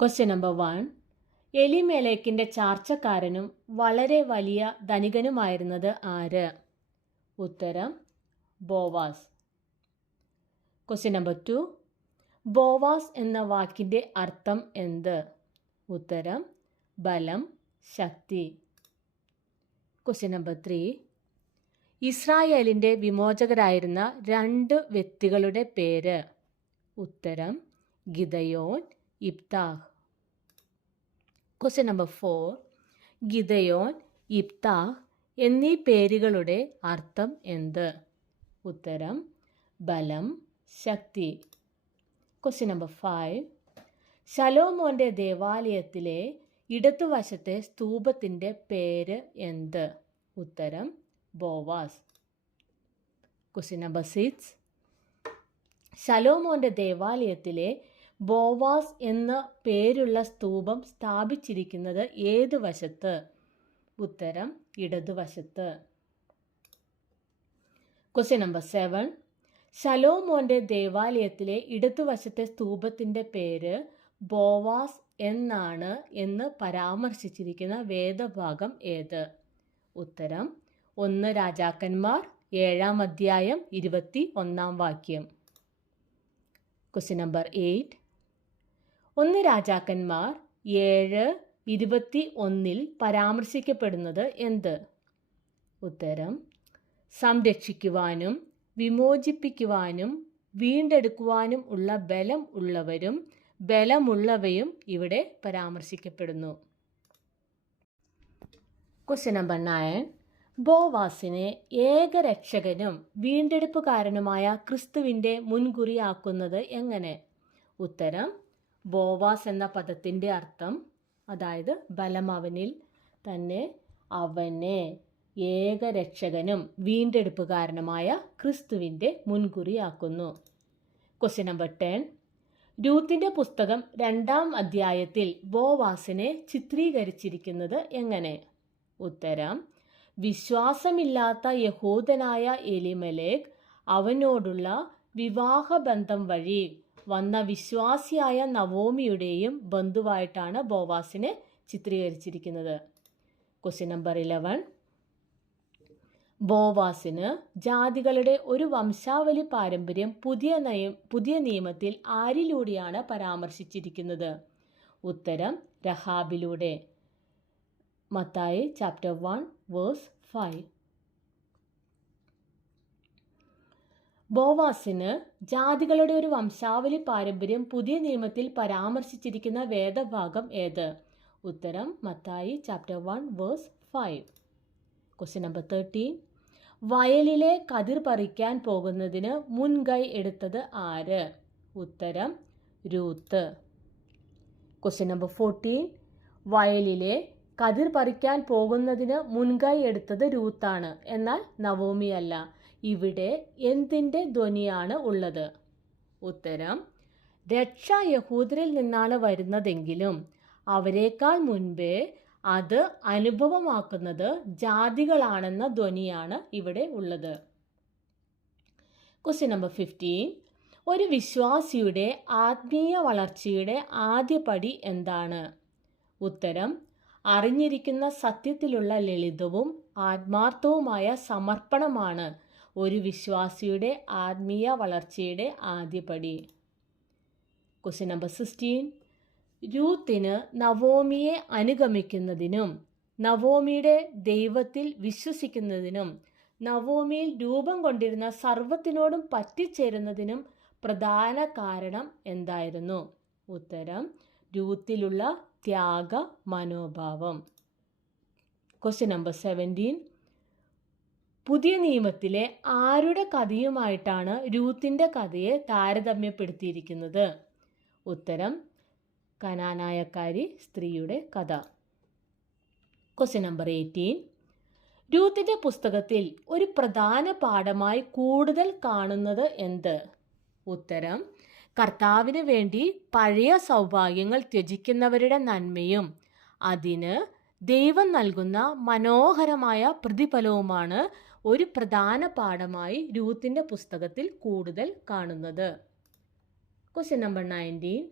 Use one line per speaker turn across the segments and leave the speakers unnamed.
Question number one എലിമേലേക്കിന്റെ ചാർച്ചക്കാരനും വളരെ വലിയ ധനികനുമായിരുന്നത് ആര്? ഉത്തരം Boaz. Question number two Boaz എന്ന വാക്കിന്റെ അർത്ഥം എന്ത്? ഉത്തരം ബലം ശക്തി. ക്വസ്റ്റ്യൻ നമ്പർ ത്രീ ഇസ്രായേലിന്റെ വിമോചകരായിരുന്ന രണ്ട് വ്യക്തികളുടെ പേര്? ഉത്തരം ഗിദയോൻ ഇബ്താഹ്. ക്വസ്റ്റ്യൻ നമ്പർ ഫോർ ഗിദയോൻ ഇബ്താഹ് എന്നീ പേരുകളുടെ അർത്ഥം എന്ത്? ഉത്തരം ബലം ശക്തി. ക്വസ്റ്റ്യൻ നമ്പർ ഫൈവ് ശലോമോന്റെ ദേവാലയത്തിലെ ഇടതുവശത്തെ സ്തൂപത്തിന്റെ പേര് എന്ത്? ഉത്തരം ബോവാസ്. ക്വസ്റ്റ്യൻ നമ്പർ സിക്സ് ശലോമോന്റെ ദേവാലയത്തിലെ ബോവാസ് എന്ന പേരുള്ള സ്തൂപം സ്ഥാപിച്ചിരിക്കുന്നത് ഏത് വശത്ത്? ഉത്തരം ഇടതുവശത്ത് ക്വസ്റ്റ്യൻ നമ്പർ സെവൻ ശലോമോന്റെ ദേവാലയത്തിലെ ഇടതുവശത്തെ സ്തൂപത്തിന്റെ പേര് ബോവാസ് എന്നാണ് എന്ന് പരാമർശിച്ചിരിക്കുന്ന വേദഭാഗം ഏത്? ഉത്തരം ഒന്ന് രാജാക്കന്മാർ ഏഴാം അധ്യായം ഇരുപത്തി ഒന്നാം വാക്യം. ക്വസ്റ്റ്യൻ നമ്പർ എയ്റ്റ് ഒന്ന് രാജാക്കന്മാർ ഏഴ് ഇരുപത്തി ഒന്നിൽ പരാമർശിക്കപ്പെടുന്നത് എന്ത്? ഉത്തരം സംരക്ഷിക്കുവാനും വിമോചിപ്പിക്കുവാനും വീണ്ടെടുക്കുവാനും ഉള്ള ബലം ഉള്ളവരും ബലമുള്ളവയും ഇവിടെ പരാമർശിക്കപ്പെടുന്നു. ക്വസ്റ്റ്യൻ നമ്പർ നയൻ ബോവാസിനെ ഏകരക്ഷകനും വീണ്ടെടുപ്പുകാരനുമായ ക്രിസ്തുവിന്റെ മുൻകുറിയാക്കുന്നത് എങ്ങനെ? ഉത്തരം ബോവാസ് എന്ന പദത്തിന്റെ അർത്ഥം അതായത് ബലം അവനിൽ തന്നെ അവനെ ഏകരക്ഷകനും വീണ്ടെടുപ്പുകാരനുമായ ക്രിസ്തുവിന്റെ മുൻകുറിയാക്കുന്നു. ക്വസ്റ്റ്യൻ നമ്പർ ടെൻ രൂത്തിന്റെ പുസ്തകം രണ്ടാം അധ്യായത്തിൽ ബോവാസിനെ ചിത്രീകരിച്ചിരിക്കുന്നത് എങ്ങനെ? ഉത്തരം വിശ്വാസമില്ലാത്ത യഹൂദനായ എലിമലേഖ് അവനോടുള്ള വിവാഹബന്ധം വഴി വന്ന വിശ്വാസിയായ നവോമിയുടെയും ബന്ധുവായിട്ടാണ് ബോവാസിനെ ചിത്രീകരിച്ചിരിക്കുന്നത്. ക്വസ്റ്റ്യൻ നമ്പർ ഇലവൻ ബോവാസിന് ജാതികളുടെ ഒരു വംശാവലി പാരമ്പര്യം പുതിയ നയം പുതിയ നിയമത്തിൽ ആരിലൂടെയാണ് പരാമർശിച്ചിരിക്കുന്നത്? ഉത്തരം രഹാബിലൂടെ. Mathai chapter one verse five ബോവാസിന് ജാതികളുടെ ഒരു വംശാവലി പാരമ്പര്യം പുതിയ നിയമത്തിൽ പരാമർശിച്ചിരിക്കുന്ന വേദഭാഗം ഏത്? ഉത്തരം Mathai chapter one verse five question number thirteen വയലിലെ കതിർ പറിക്കാൻ പോകുന്നതിന് മുൻകൈ എടുത്തത് ആര്? ഉത്തരം രൂത്ത്. ക്വസ്റ്റ്യൻ നമ്പർ ഫോർട്ടീൻ വയലിലെ കതിർ പറിക്കാൻ പോകുന്നതിന് മുൻകൈ എടുത്തത് രൂത്താണ്. എന്നാൽ നവോമി അല്ല. ഇവിടെ എന്തിന്റെ ധ്വനിയാണ് ഉള്ളത്? ഉത്തരം രക്ഷ യഹൂദരിൽ നിന്നാണ് വരുന്നതെങ്കിലും അവരെക്കാൾ മുൻപേ അത് അനുഭവമാക്കുന്നത് ജാതികളാണെന്ന ധ്വനിയാണ് ഇവിടെ ഉള്ളത്. ക്വസ്റ്റ്യൻ നമ്പർ ഫിഫ്റ്റീൻ ഒരു വിശ്വാസിയുടെ ആത്മീയ വളർച്ചയുടെ ആദ്യപടി എന്താണ്? ഉത്തരം അറിഞ്ഞിരിക്കുന്ന സത്യത്തിലുള്ള ലളിതവും ആത്മാർത്ഥവുമായ സമർപ്പണമാണ് ഒരു വിശ്വാസിയുടെ ആത്മീയ വളർച്ചയുടെ ആദ്യപടി. ക്വസ്റ്റ്യൻ നമ്പർ സിക്സ്റ്റീൻ രൂത്തിന് നവോമിയെ അനുഗമിക്കുന്നതിനും നവോമിയുടെ ദൈവത്തിൽ വിശ്വസിക്കുന്നതിനും നവോമിയിൽ രൂപം കൊണ്ടിരുന്ന സർവത്തിനോടും പറ്റിച്ചേരുന്നതിനും പ്രധാന കാരണം എന്തായിരുന്നു? ഉത്തരം രൂത്തിലുള്ള ത്യാഗ മനോഭാവം. ക്വസ്റ്റ്യൻ നമ്പർ സെവന്റീൻ പുതിയ നിയമത്തിലെ ആരുടെ കഥയുമായിട്ടാണ് രൂത്തിന്റെ കഥയെ താരതമ്യപ്പെടുത്തിയിരിക്കുന്നത്? ഉത്തരം കനാനായക്കാരി സ്ത്രീയുടെ കഥ. ക്വസ്റ്റ്യൻ നമ്പർ എയ്റ്റീൻ രൂത്തിന്റെ പുസ്തകത്തിൽ ഒരു പ്രധാന പാഠമായി കൂടുതൽ കാണുന്നത് എന്ത്? ഉത്തരം കർത്താവിന് വേണ്ടി പഴയ സൗഭാഗ്യങ്ങൾ ത്യജിക്കുന്നവരുടെ നന്മയും അതിന് ദൈവം നൽകുന്ന മനോഹരമായ പ്രതിഫലവുമാണ് ഒരു പ്രധാന പാഠമായി രൂത്തിന്റെ പുസ്തകത്തിൽ കൂടുതൽ കാണുന്നത്. ക്വസ്റ്റ്യൻ നമ്പർ നയന്റീൻ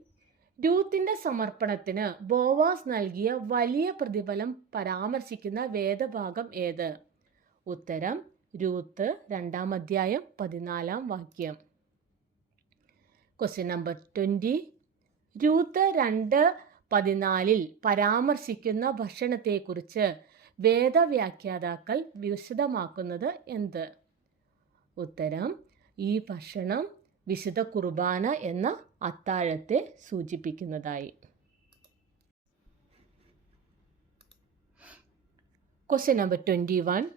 രൂത്തിന്റെ സമർപ്പണത്തിന് ബോവാസ് നൽകിയ വലിയ പ്രതിഫലം പരാമർശിക്കുന്ന വേദഭാഗം ഏത്? ഉത്തരം രൂത്ത് രണ്ടാം അധ്യായം പതിനാലാം വാക്യം. ക്വസ്റ്റ്യൻ നമ്പർ ട്വന്റി രൂത്ത് രണ്ട് പതിനാലിൽ പരാമർശിക്കുന്ന ഭക്ഷണത്തെക്കുറിച്ച് വേദവ്യാഖ്യാതാക്കൾ വിശദമാക്കുന്നത് എന്ത്? ഉത്തരം ഈ ഭക്ഷണം വിശുദ്ധ കുർബാന എന്ന അത്താഴത്തെ സൂചിപ്പിക്കുന്നതായി. ക്വസ്റ്റ്യൻ നമ്പർ ട്വന്റി വൺ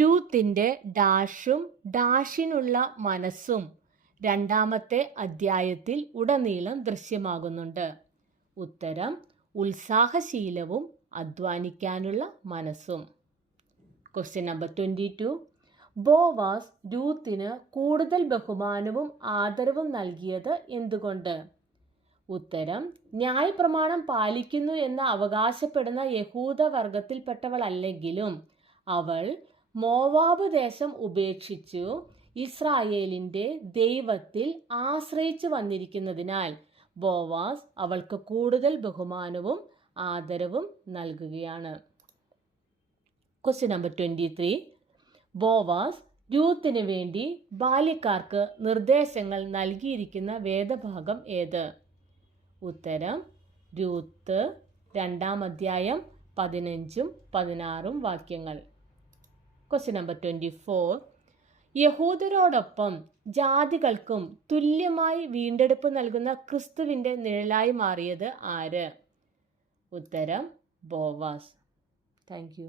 രൂത്തിന്റെ ഡാഷും ഡാഷിനുള്ള മനസ്സും രണ്ടാമത്തെ അധ്യായത്തിൽ ഉടനീളം ദൃശ്യമാകുന്നുണ്ട്. ഉത്തരം ഉത്സാഹശീലവും അധ്വാനിക്കാനുള്ള മനസ്സും. Question number twenty two Boaz രൂത്തിന് കൂടുതൽ ബഹുമാനവും ആദരവും നൽകിയത് എന്തുകൊണ്ട്? ഉത്തരം ന്യായപ്രമാണം പാലിക്കുന്നു എന്ന് അവകാശപ്പെടുന്ന യഹൂദ വർഗത്തിൽപ്പെട്ടവളല്ലെങ്കിലും അവൾ മോവാബ് ദേശം ഉപേക്ഷിച്ചു ഇസ്രായേലിന്റെ ദൈവത്തിൽ ആശ്രയിച്ചു വന്നിരിക്കുന്നതിനാൽ ബോവാസ് അവൾക്ക് കൂടുതൽ ബഹുമാനവും ആദരവും നൽകുകയാണ്. Question number twenty three Boaz യൂത്തിന് വേണ്ടി ബാല്യക്കാർക്ക് നിർദ്ദേശങ്ങൾ നൽകിയിരിക്കുന്ന വേദഭാഗം ഏത്? ഉത്തരം രൂത്ത് രണ്ടാം അധ്യായം പതിനഞ്ചും പതിനാറും വാക്യങ്ങൾ. ക്വസ്റ്റ്യൻ നമ്പർ ട്വന്റി ഫോർ യഹൂദരോടൊപ്പം ജാതികൾക്കും തുല്യമായി വീണ്ടെടുപ്പ് നൽകുന്ന ക്രിസ്തുവിന്റെ നിഴലായി മാറിയത് ആര്? ഉത്തരം ബോവാസ്. Thank you.